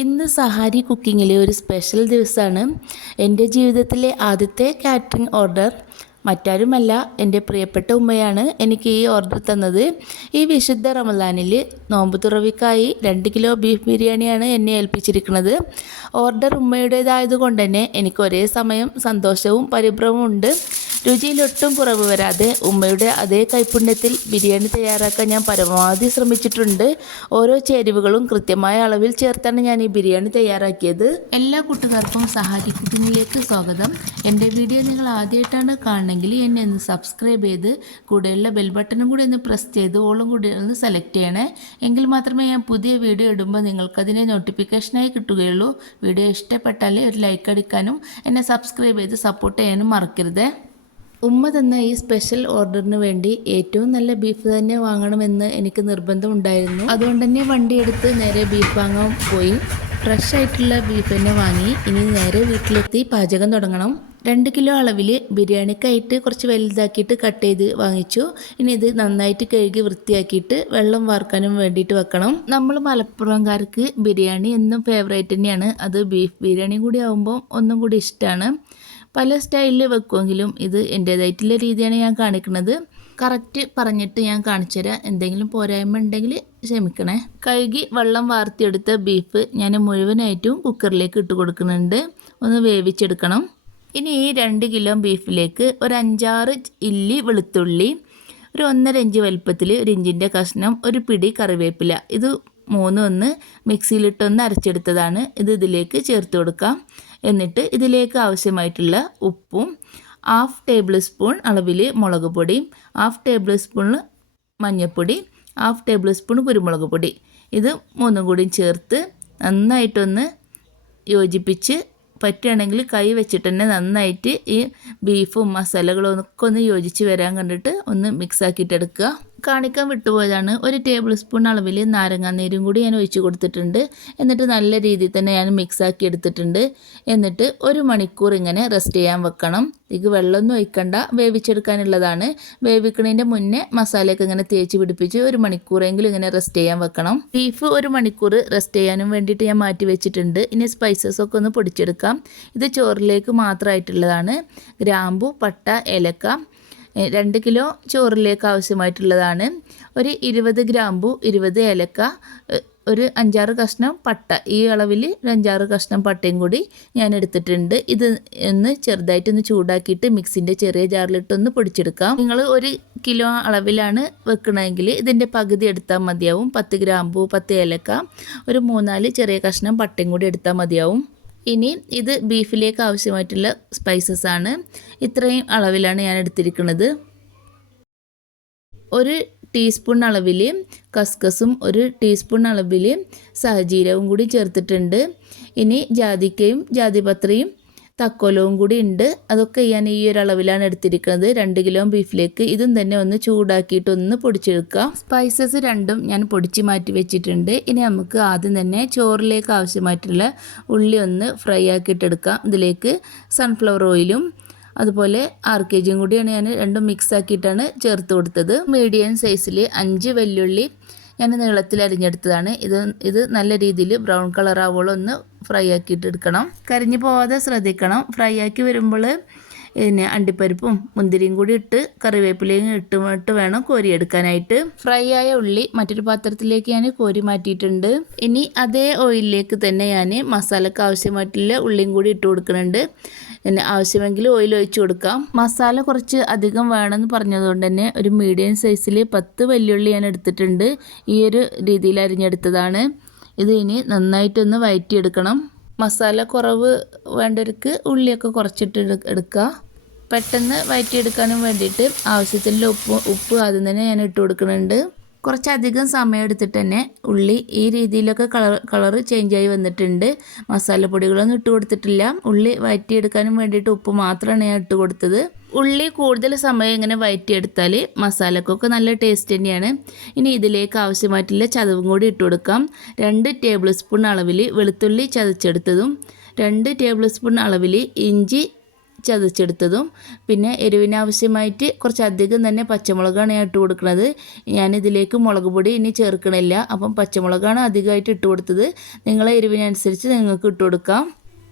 ഇന്ന് സഹാരി കുക്കിങ്ങിലെ ഒരു സ്പെഷ്യൽ ദിവസമാണ്. എൻ്റെ ജീവിതത്തിലെ ആദ്യത്തെ കാറ്ററിംഗ് ഓർഡർ മറ്റാരുമല്ല, എൻ്റെ പ്രിയപ്പെട്ട ഉമ്മയാണ് എനിക്ക് ഈ ഓർഡർ തന്നത്. ഈ വിശുദ്ധ റമദാനിൽ നോമ്പ് തുറവിക്കായി 2 കിലോ ബീഫ് ബിരിയാണിയാണ് എന്നെ ഏൽപ്പിച്ചിരിക്കുന്നത്. ഓർഡർ ഉമ്മയുടേതായതുകൊണ്ട് തന്നെ എനിക്ക് ഒരേ സമയം സന്തോഷവും പരിഭ്രമവും ഉണ്ട്. രുചിയിലൊട്ടും കുറവ് വരാതെ ഉമ്മയുടെ അതേ കൈപ്പുണ്യത്തിൽ ബിരിയാണി തയ്യാറാക്കാൻ ഞാൻ പരമാവധി ശ്രമിച്ചിട്ടുണ്ട്. ഓരോ ചേരുവകളും കൃത്യമായ അളവിൽ ചേർത്താണ് ഞാൻ ഈ ബിരിയാണി തയ്യാറാക്കിയത്. എല്ലാ കൂട്ടുകാർക്കും സഹാരി കുക്കിങ്ങിലേക്ക് സ്വാഗതം. എൻ്റെ വീഡിയോ നിങ്ങൾ ആദ്യമായിട്ടാണ് കാണണമെങ്കിൽ എന്നെ ഒന്ന് സബ്സ്ക്രൈബ് ചെയ്ത് കൂടെയുള്ള ബെൽ ബട്ടണും കൂടി ഒന്ന് പ്രസ് ചെയ്ത് ഓളും കൂടി ഒന്ന് സെലക്ട് ചെയ്യണേ. എങ്കിൽ മാത്രമേ ഞാൻ പുതിയ വീഡിയോ ഇടുമ്പോൾ നിങ്ങൾക്കതിനെ നോട്ടിഫിക്കേഷനായി കിട്ടുകയുള്ളൂ. വീഡിയോ ഇഷ്ടപ്പെട്ടാൽ ഒരു ലൈക്ക് അടിക്കാനും എന്നെ സബ്സ്ക്രൈബ് ചെയ്ത് സപ്പോർട്ട് ചെയ്യാനും മറക്കരുത്. ഉമ്മ തന്ന ഈ സ്പെഷ്യൽ ഓർഡറിന് വേണ്ടി ഏറ്റവും നല്ല ബീഫ് തന്നെ വാങ്ങണമെന്ന് എനിക്ക് നിർബന്ധമുണ്ടായിരുന്നു. അതുകൊണ്ട് തന്നെ വണ്ടിയെടുത്ത് നേരെ ബീഫ് വാങ്ങാൻ പോയി. ഫ്രഷ് ആയിട്ടുള്ള ബീഫ് തന്നെ വാങ്ങി ഇനി നേരെ വീട്ടിലെത്തി പാചകം തുടങ്ങണം. 2 കിലോ അളവിൽ ബിരിയാണിക്കായിട്ട് കുറച്ച് വലുതാക്കിയിട്ട് കട്ട് ചെയ്ത് വാങ്ങിച്ചു. ഇനി ഇത് നന്നായിട്ട് കഴുകി വൃത്തിയാക്കിയിട്ട് വെള്ളം വാർക്കാനും വേണ്ടിയിട്ട് വെക്കണം. നമ്മൾ മലപ്പുറംകാർക്ക് ബിരിയാണി എന്നും ഫേവറേറ്റ് തന്നെയാണ്. അത് ബീഫ് ബിരിയാണി കൂടി ആകുമ്പോൾ ഒന്നും കൂടി ഇഷ്ടമാണ്. പല സ്റ്റൈലിൽ വെക്കുമെങ്കിലും ഇത് എൻ്റേതായിട്ടുള്ള രീതിയാണ് ഞാൻ കാണിക്കുന്നത്. കറക്റ്റ് പറഞ്ഞിട്ട് ഞാൻ കാണിച്ചു തരാം. എന്തെങ്കിലും പോരായ്മ ഉണ്ടെങ്കിൽ ക്ഷമിക്കണേ. കഴുകി വെള്ളം വാർത്തിയെടുത്ത ബീഫ് ഞാൻ മുഴുവനായിട്ടും കുക്കറിലേക്ക് ഇട്ട് കൊടുക്കുന്നുണ്ട്. ഒന്ന് വേവിച്ചെടുക്കണം. ഇനി ഈ 2 കിലോ ബീഫിലേക്ക് ഒരു 5-6 ഇല്ലി വെളുത്തുള്ളി, ഒരു 1.5 ഇഞ്ച് വലുപ്പത്തിൽ 1 ഇഞ്ചിൻ്റെ കഷ്ണം, ഒരു പിടി കറിവേപ്പില, ഇത് ഒന്ന് മിക്സിയിലിട്ടൊന്ന് അരച്ചെടുത്തതാണ്. ഇതിലേക്ക് ചേർത്ത് കൊടുക്കാം. എന്നിട്ട് ഇതിലേക്ക് ആവശ്യമായിട്ടുള്ള ഉപ്പും 1/2 ടേബിൾ സ്പൂൺ അളവിൽ മുളക് പൊടിയും 1/2 ടേബിൾ സ്പൂൺ മഞ്ഞൾപ്പൊടി, 1/2 ടേബിൾ സ്പൂൺ കുരുമുളക് പൊടി, ഇത് 3 കൂടി ചേർത്ത് നന്നായിട്ടൊന്ന് യോജിപ്പിച്ച്, പറ്റുകയാണെങ്കിൽ കൈ വെച്ചിട്ട് തന്നെ നന്നായിട്ട് ഈ ബീഫും മസാലകളും ഒക്കെ ഒന്ന് യോജിച്ച് വരാൻ കണ്ടിട്ട് ഒന്ന് മിക്സ് ആക്കിയിട്ടെടുക്കുക. കാണിക്കാൻ വിട്ടുപോയതാണ്. 1 ടേബിൾ സ്പൂൺ അളവിൽ നാരങ്ങാനീരും കൂടി ഞാൻ ഒഴിച്ച് കൊടുത്തിട്ടുണ്ട്. എന്നിട്ട് നല്ല രീതിയിൽ തന്നെ ഞാൻ മിക്സ് ആക്കി എടുത്തിട്ടുണ്ട്. എന്നിട്ട് 1 മണിക്കൂർ ഇങ്ങനെ റെസ്റ്റ് ചെയ്യാൻ വെക്കണം. ഇത് വെള്ളമൊന്നും ഒഴിക്കണ്ട, വേവിച്ചെടുക്കാനുള്ളതാണ്. വേവിക്കുന്നതിൻ്റെ മുന്നേ മസാലയൊക്കെ ഇങ്ങനെ തേച്ച് പിടിപ്പിച്ച് 1 മണിക്കൂറെങ്കിലും ഇങ്ങനെ റെസ്റ്റ് ചെയ്യാൻ വെക്കണം. ബീഫ് 1 മണിക്കൂർ റെസ്റ്റ് ചെയ്യാനും വേണ്ടിയിട്ട് ഞാൻ മാറ്റി വെച്ചിട്ടുണ്ട്. ഇനി സ്പൈസസ് ഒക്കെ ഒന്ന് പൊടിച്ചെടുക്കാം. ഇത് ചോറിലേക്ക് മാത്രമായിട്ടുള്ളതാണ്. ഗ്രാമ്പു, പട്ട, ഏലക്ക 2 കിലോ ചോറിലേക്ക് ആവശ്യമായിട്ടുള്ളതാണ്. ഒരു 20 ഗ്രാമ്പു, 20 ഏലക്ക, ഒരു 5-6 കഷ്ണം പട്ട, ഈ അളവിൽ 5-6 കഷ്ണം പട്ടയും കൂടി ഞാൻ എടുത്തിട്ടുണ്ട്. ഇത് ഒന്ന് ചെറുതായിട്ടൊന്ന് ചൂടാക്കിയിട്ട് മിക്സിൻ്റെ ചെറിയ ജാറിലിട്ടൊന്ന് പൊടിച്ചെടുക്കാം. നിങ്ങൾ 1 കിലോ അളവിലാണ് വെക്കണമെങ്കിൽ ഇതിൻ്റെ പകുതി എടുത്താൽ മതിയാവും. 10 ഗ്രാമ്പു, 10 ഏലക്ക, ഒരു 3-4 ചെറിയ കഷ്ണം പട്ടയും കൂടി എടുത്താൽ മതിയാവും. ഇനി ഇത് ബീഫിലേക്ക് ആവശ്യമായിട്ടുള്ള സ്പൈസസ് ആണ്. ഇത്രയും അളവിലാണ് ഞാൻ എടുത്തിരിക്കുന്നത്. 1 ടീസ്പൂൺ അളവിൽ കസ്കസും 1 ടീസ്പൂൺ അളവിൽ സഹജീരകവും കൂടി ചേർത്തിട്ടുണ്ട്. ഇനി ജാതിക്കയും ജാതിപത്രിയും തക്കോലവും കൂടി ഉണ്ട്. അതൊക്കെ ഞാൻ ഈ ഒരു അളവിലാണ് എടുത്തിരിക്കുന്നത് 2 കിലോ ബീഫിലേക്ക്. ഇതും തന്നെ ഒന്ന് ചൂടാക്കിയിട്ടൊന്ന് പൊടിച്ചെടുക്കുക. സ്പൈസസ് രണ്ടും ഞാൻ പൊടിച്ച് മാറ്റി വെച്ചിട്ടുണ്ട്. ഇനി നമുക്ക് ആദ്യം തന്നെ ചോറിലേക്ക് ആവശ്യമായിട്ടുള്ള ഉള്ളി ഒന്ന് ഫ്രൈ ആക്കിയിട്ടെടുക്കാം. ഇതിലേക്ക് സൺഫ്ലവർ ഓയിലും അതുപോലെ RKGയും കൂടിയാണ് ഞാൻ രണ്ടും മിക്സ് ആക്കിയിട്ടാണ് ചേർത്ത് കൊടുത്തത്. മീഡിയം സൈസിൽ 5 വെല്ലുള്ളി ഞാൻ നീളത്തിൽ അരിഞ്ഞെടുത്തതാണ്. ഇത് നല്ല രീതിയിൽ ബ്രൗൺ കളർ ആവോളം ഒന്ന് ഫ്രൈ ആക്കിയിട്ട് എടുക്കണം. കരിഞ്ഞു പോവാതെ ശ്രദ്ധിക്കണം. ഫ്രൈ ആക്കി വരുമ്പോൾ പിന്നെ അണ്ടിപ്പരിപ്പും മുന്തിരിയും കൂടി ഇട്ട് കറിവേപ്പിലയും ഇട്ട് വേണം കോരിയെടുക്കാനായിട്ട്. ഫ്രൈ ആയ ഉള്ളി മറ്റൊരു പാത്രത്തിലേക്ക് ഞാൻ കോരി മാറ്റിയിട്ടുണ്ട്. ഇനി അതേ ഓയിലിലേക്ക് തന്നെ ഞാൻ മസാലയ്ക്ക് ആവശ്യമായിട്ടുള്ള ഉള്ളിയും കൂടി ഇട്ട് കൊടുക്കുന്നുണ്ട്. പിന്നെ ആവശ്യമെങ്കിൽ ഓയിൽ ഒഴിച്ച് കൊടുക്കാം. മസാല കുറച്ച് അധികം വേണമെന്ന് പറഞ്ഞതുകൊണ്ട് തന്നെ ഒരു മീഡിയം സൈസിൽ 10 വെല്ലുള്ളി ഞാൻ എടുത്തിട്ടുണ്ട്. ഈ ഒരു രീതിയിൽ അരിഞ്ഞെടുത്തതാണ്. ഇത് ഇനി നന്നായിട്ടൊന്ന് വഴറ്റിയെടുക്കണം. മസാല കുറവ് വേണ്ടവർക്ക് ഉള്ളിയൊക്കെ കുറച്ചിട്ട് എടുക്കുക. പെട്ടെന്ന് വഴറ്റിയെടുക്കാനും വേണ്ടിയിട്ട് ആവശ്യത്തിലുള്ള ഉപ്പ് ആദ്യം തന്നെ ഞാൻ ഇട്ട് കൊടുക്കുന്നുണ്ട്. കുറച്ചധികം സമയം എടുത്തിട്ട് തന്നെ ഉള്ളി ഈ രീതിയിലൊക്കെ കളറ് ചേഞ്ചായി വന്നിട്ടുണ്ട്. മസാലപ്പൊടികളൊന്നും ഇട്ട് കൊടുത്തിട്ടില്ല. ഉള്ളി വഴറ്റിയെടുക്കാനും വേണ്ടിയിട്ട് ഉപ്പ് മാത്രമാണ് ഞാൻ ഇട്ട് കൊടുത്തത്. ഉള്ളി കൂടുതൽ സമയം ഇങ്ങനെ വഴറ്റിയെടുത്താൽ മസാലക്കൊക്കെ നല്ല ടേസ്റ്റ് തന്നെയാണ്. ഇനി ഇതിലേക്ക് ആവശ്യമായിട്ടുള്ള ചതവും കൂടി ഇട്ട് കൊടുക്കാം. 2 ടേബിൾ സ്പൂൺ അളവിൽ വെളുത്തുള്ളി ചതച്ചെടുത്തതും 2 ടേബിൾ സ്പൂൺ അളവിൽ ഇഞ്ചി ചതച്ചെടുത്തതും പിന്നെ എരിവിന് ആവശ്യമായിട്ട് കുറച്ചധികം തന്നെ പച്ചമുളകാണ് ഞാൻ ഇട്ട് കൊടുക്കുന്നത്. ഞാനിതിലേക്ക് മുളക് പൊടി ഇനി ചേർക്കണില്ല. അപ്പം പച്ചമുളകാണ് അധികമായിട്ട് ഇട്ട് കൊടുത്തത്. നിങ്ങളെ എരിവിനനുസരിച്ച് നിങ്ങൾക്ക് ഇട്ട് കൊടുക്കാം.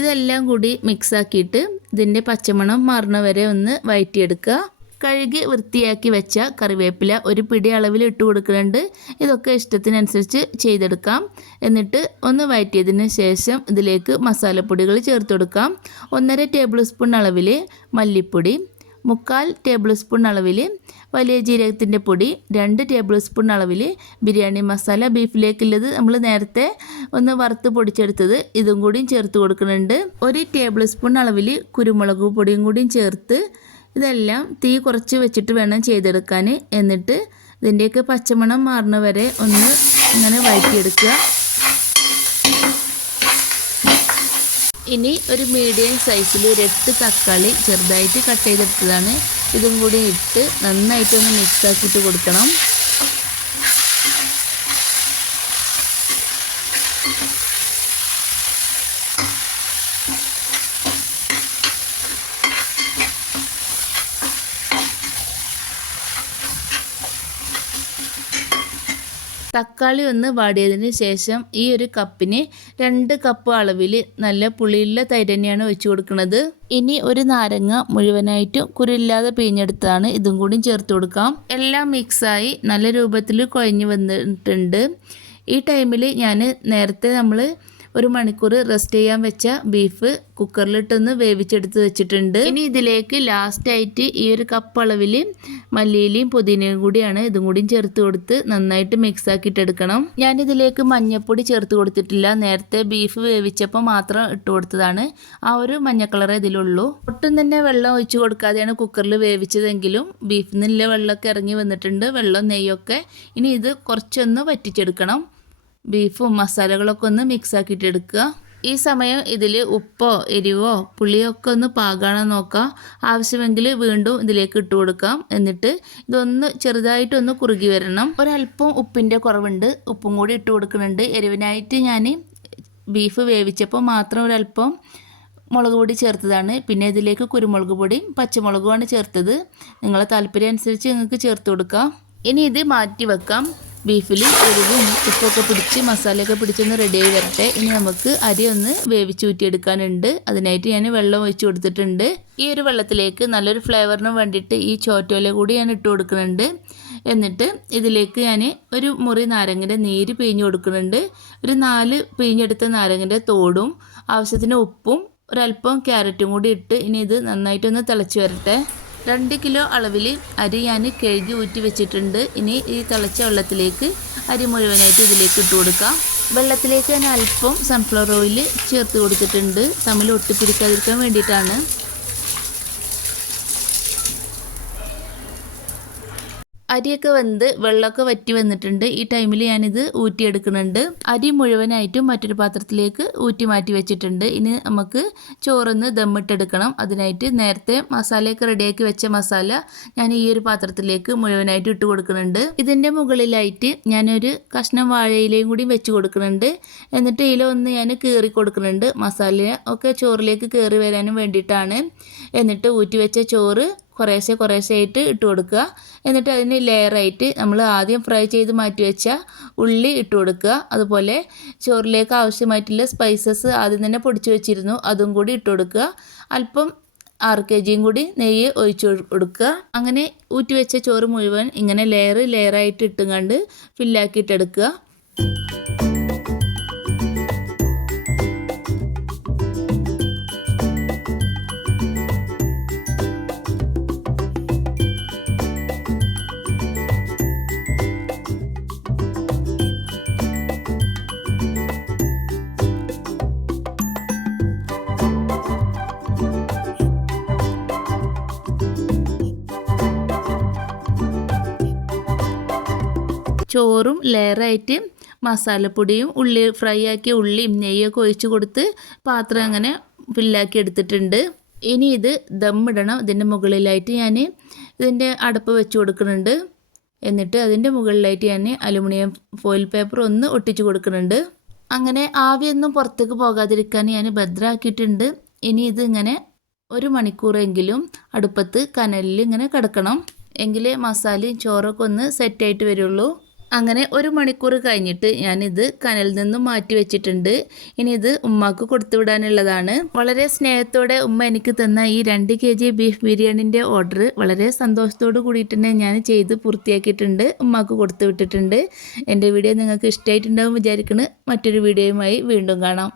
ഇതെല്ലാം കൂടി മിക്സാക്കിയിട്ട് ഇതിൻ്റെ പച്ചമണം മാറുന്ന വരെ ഒന്ന് വഴറ്റിയെടുക്കുക. കഴുകി വൃത്തിയാക്കി വെച്ച കറിവേപ്പില ഒരു പിടി അളവിൽ ഇട്ട് കൊടുക്കുന്നുണ്ട്. ഇതൊക്കെ ഇഷ്ടത്തിനനുസരിച്ച് ചെയ്തെടുക്കാം. എന്നിട്ട് ഒന്ന് വഴറ്റിയതിന് ശേഷം ഇതിലേക്ക് മസാലപ്പൊടികൾ ചേർത്ത് കൊടുക്കാം. 1.5 ടേബിൾ സ്പൂൺ അളവിൽ മല്ലിപ്പൊടി, 3/4 ടേബിൾ സ്പൂൺ അളവിൽ വലിയ ജീരകത്തിൻ്റെ പൊടി, 2 ടേബിൾ സ്പൂൺ അളവിൽ ബിരിയാണി മസാല, ബീഫിലേക്കുള്ളത് നമ്മൾ നേരത്തെ ഒന്ന് വറുത്ത് പൊടിച്ചെടുത്തത്, ഇതും കൂടിയും ചേർത്ത് കൊടുക്കുന്നുണ്ട്. 1 ടേബിൾ സ്പൂൺ അളവിൽ കുരുമുളക് പൊടിയും കൂടിയും ചേർത്ത് ഇതെല്ലാം തീ കുറച്ച് വെച്ചിട്ട് വേണം ചെയ്തെടുക്കാൻ. എന്നിട്ട് ഇതിൻ്റെയൊക്കെ പച്ചമണം മാറുന്ന വരെ ഒന്ന് ഇങ്ങനെ വഴറ്റിയെടുക്കുക. ഇനി ഒരു മീഡിയം സൈസിൽ ഒരു 8 തക്കാളി ചെറുതായിട്ട് കട്ട് ചെയ്തെടുത്തതാണ്. ഇതും കൂടി ഇട്ട് നന്നായിട്ടൊന്ന് മിക്സാക്കിയിട്ട് കൊടുക്കണം. തക്കാളി ഒന്ന് വാടിയതിന് ശേഷം ഈ ഒരു കപ്പിന് 2 കപ്പ് അളവിൽ നല്ല പുളിയുള്ള തൈര് തന്നെയാണ് ഒഴിച്ചു കൊടുക്കുന്നത്. ഇനി ഒരു നാരങ്ങ മുഴുവനായിട്ടും കുരുല്ലാതെ പിഴിഞ്ഞെടുത്താണ്, ഇതും കൂടി ചേർത്ത് കൊടുക്കാം. എല്ലാം മിക്സായി നല്ല രൂപത്തിൽ കുഴഞ്ഞു വന്നിട്ടുണ്ട്. ഈ ടൈമിൽ ഞാൻ നേരത്തെ നമ്മൾ 1 മണിക്കൂർ റെസ്റ്റ് ചെയ്യാൻ വെച്ച ബീഫ് കുക്കറിലിട്ടൊന്ന് വേവിച്ചെടുത്ത് വെച്ചിട്ടുണ്ട്. ഇനി ഇതിലേക്ക് ലാസ്റ്റായിട്ട് ഈ ഒരു കപ്പ് അളവിൽ മല്ലിയിലയും പുതിനയും കൂടിയാണ്, ഇതും കൂടിയും ചേർത്ത് കൊടുത്ത് നന്നായിട്ട് മിക്സ് ആക്കിയിട്ടെടുക്കണം. ഞാനിതിലേക്ക് മഞ്ഞൾപ്പൊടി ചേർത്ത് കൊടുത്തിട്ടില്ല. നേരത്തെ ബീഫ് വേവിച്ചപ്പോൾ മാത്രം ഇട്ട് കൊടുത്തതാണ്. ആ ഒരു മഞ്ഞ കളറേ ഇതിലുള്ളൂ. ഒട്ടും തന്നെ വെള്ളം ഒഴിച്ച് കൊടുക്കാതെയാണ് കുക്കറിൽ വേവിച്ചതെങ്കിലും ബീഫിൽ നിന്നുള്ള വെള്ളമൊക്കെ ഇറങ്ങി വന്നിട്ടുണ്ട്, വെള്ളം നെയ്യൊക്കെ. ഇനി ഇത് കുറച്ചൊന്ന് വറ്റിച്ചെടുക്കണം. ബീഫും മസാലകളൊക്കെ ഒന്ന് മിക്സ് ആക്കിയിട്ട് എടുക്കുക. ഈ സമയം ഇതിൽ ഉപ്പോ എരിവോ പുളിയോ ഒക്കെ ഒന്ന് പാകാണോ നോക്കാം. ആവശ്യമെങ്കിൽ വീണ്ടും ഇതിലേക്ക് ഇട്ട് കൊടുക്കാം. എന്നിട്ട് ഇതൊന്ന് ചെറുതായിട്ടൊന്ന് കുറുകി വരണം. ഒരല്പം ഉപ്പിൻ്റെ കുറവുണ്ട്, ഉപ്പും കൂടി ഇട്ട് കൊടുക്കുന്നുണ്ട്. എരിവിനായിട്ട് ഞാൻ ബീഫ് വേവിച്ചപ്പോൾ മാത്രം ഒരല്പം മുളക് പൊടി ചേർത്തതാണ്. പിന്നെ ഇതിലേക്ക് കുരുമുളക് പൊടിയും പച്ചമുളകുമാണ് ചേർത്തത്. നിങ്ങളെ താല്പര്യം അനുസരിച്ച് നിങ്ങൾക്ക് ചേർത്ത് കൊടുക്കാം. ഇനി ഇത് മാറ്റി വെക്കാം. ബീഫിൽ എരിവും ഉപ്പൊക്കെ പിടിച്ച് മസാലയൊക്കെ പിടിച്ചൊന്ന് റെഡിയായി വരട്ടെ. ഇനി നമുക്ക് അരി ഒന്ന് വേവിച്ചൂറ്റിയെടുക്കാനുണ്ട്. അതിനായിട്ട് ഞാൻ വെള്ളം ഒഴിച്ച് കൊടുത്തിട്ടുണ്ട്. ഈ ഒരു വെള്ളത്തിലേക്ക് നല്ലൊരു ഫ്ലേവറിന് വേണ്ടിയിട്ട് ഈ ചോറ്റോല കൂടി ഞാൻ ഇട്ട് കൊടുക്കുന്നുണ്ട്. എന്നിട്ട് ഇതിലേക്ക് ഞാൻ ഒരു മുറി നാരങ്ങൻ്റെ നീര് പിഴിഞ്ഞ് കൊടുക്കുന്നുണ്ട്. ഒരു 4 പിഴിഞ്ഞെടുത്ത നാരങ്ങൻ്റെ തോടും ആവശ്യത്തിന് ഉപ്പും ഒരല്പം ക്യാരറ്റും കൂടി ഇട്ട് ഇനി ഇത് നന്നായിട്ടൊന്ന് തിളച്ച് വരട്ടെ. 2 കിലോ അളവിൽ അരി ഞാൻ കഴുകി ഊറ്റി വെച്ചിട്ടുണ്ട്. ഇനി ഈ തിളച്ച വെള്ളത്തിലേക്ക് അരി മുഴുവനായിട്ട് ഇതിലേക്ക് ഇട്ട് കൊടുക്കാം. വെള്ളത്തിലേക്ക് ഞാൻ അല്പം സൺഫ്ലവർ ഓയിൽ ചേർത്ത് കൊടുത്തിട്ടുണ്ട്, തമ്മിൽ ഒട്ടിപ്പിടിക്കാതിരിക്കാൻ വേണ്ടിയിട്ടാണ്. അരിയൊക്കെ വെന്ത് വെള്ളമൊക്കെ വറ്റി വന്നിട്ടുണ്ട്. ഈ ടൈമിൽ ഞാനിത് ഊറ്റിയെടുക്കുന്നുണ്ട്. അരി മുഴുവനായിട്ടും മറ്റൊരു പാത്രത്തിലേക്ക് ഊറ്റി മാറ്റി വെച്ചിട്ടുണ്ട്. ഇനി നമുക്ക് ചോറൊന്ന് ദമ്മിട്ടെടുക്കണം. അതിനായിട്ട് നേരത്തെ മസാലയൊക്കെ റെഡിയാക്കി വെച്ച മസാല ഞാൻ ഈ ഒരു പാത്രത്തിലേക്ക് മുഴുവനായിട്ട് ഇട്ട് കൊടുക്കുന്നുണ്ട്. ഇതിൻ്റെ മുകളിലായിട്ട് ഞാനൊരു കഷ്ണം വാഴയിലയും കൂടി വെച്ച് കൊടുക്കുന്നുണ്ട്. എന്നിട്ട് ഇതിൽ ഒന്ന് ഞാൻ കീറി കൊടുക്കുന്നുണ്ട്. മസാല ഒക്കെ ചോറിലേക്ക് കയറി വരാനും വേണ്ടിയിട്ടാണ്. എന്നിട്ട് ഊറ്റി വെച്ച ചോറ് കുറേശ്ശെ ആയിട്ട് ഇട്ട് കൊടുക്കുക. എന്നിട്ട് അതിന് ലെയറായിട്ട് നമ്മൾ ആദ്യം ഫ്രൈ ചെയ്ത് മാറ്റി വെച്ച ഉള്ളി ഇട്ട് കൊടുക്കുക. അതുപോലെ ചോറിലേക്ക് ആവശ്യമായിട്ടുള്ള സ്പൈസസ് ആദ്യം തന്നെ പൊടിച്ച് വെച്ചിരുന്നു, അതും കൂടി ഇട്ട് കൊടുക്കുക. അല്പം 6 kg കൂടി നെയ്യ് ഒഴിച്ച് കൊടുക്കുക. അങ്ങനെ ഊറ്റി വെച്ച ചോറ് മുഴുവൻ ഇങ്ങനെ ലെയറായിട്ട് ഇട്ടുകൊണ്ട് ഫില്ലാക്കിയിട്ടെടുക്കുക. ചോറും ലെയറായിട്ട് മസാലപ്പൊടിയും ഫ്രൈ ആക്കിയ ഉള്ളിയും നെയ്യൊക്കെ ഒഴിച്ച് കൊടുത്ത് പാത്രം അങ്ങനെ ഫില്ലാക്കി എടുത്തിട്ടുണ്ട്. ഇനി ഇത് ദമ്മിടണം. ഇതിൻ്റെ മുകളിലായിട്ട് ഞാൻ ഇതിൻ്റെ അടപ്പ് വെച്ച് കൊടുക്കുന്നുണ്ട്. എന്നിട്ട് അതിൻ്റെ മുകളിലായിട്ട് ഞാൻ അലുമിനിയം ഫോയിൽ പേപ്പർ ഒന്ന് ഒട്ടിച്ച് കൊടുക്കുന്നുണ്ട്. അങ്ങനെ ആവിയൊന്നും പുറത്തേക്ക് പോകാതിരിക്കാൻ ഞാൻ ഭദ്രമാക്കിയിട്ടുണ്ട്. ഇനി ഇത് ഇങ്ങനെ 1 മണിക്കൂറെങ്കിലും അടുപ്പത്ത് കനലിൽ ഇങ്ങനെ കിടക്കണം. എങ്കിലേ മസാലയും ചോറൊക്കെ ഒന്ന് സെറ്റായിട്ട് വരുള്ളൂ. അങ്ങനെ 1 മണിക്കൂർ കഴിഞ്ഞിട്ട് ഞാനിത് കനലിൽ നിന്നും മാറ്റി വെച്ചിട്ടുണ്ട്. ഇനി ഇത് ഉമ്മാക്ക് കൊടുത്തു വിടാനുള്ളതാണ്. വളരെ സ്നേഹത്തോടെ ഉമ്മ എനിക്ക് തന്ന ഈ 2 kg ബീഫ് ബിരിയാണിൻ്റെ ഓർഡർ വളരെ സന്തോഷത്തോട് കൂടിയിട്ട് തന്നെ ഞാൻ ചെയ്ത് പൂർത്തിയാക്കിയിട്ടുണ്ട്. ഉമ്മാക്ക് കൊടുത്തു വിട്ടിട്ടുണ്ട്. എൻ്റെ വീഡിയോ നിങ്ങൾക്ക് ഇഷ്ടമായിട്ടുണ്ടാവും വിചാരിക്കുന്നു. മറ്റൊരു വീഡിയോയുമായി വീണ്ടും കാണാം.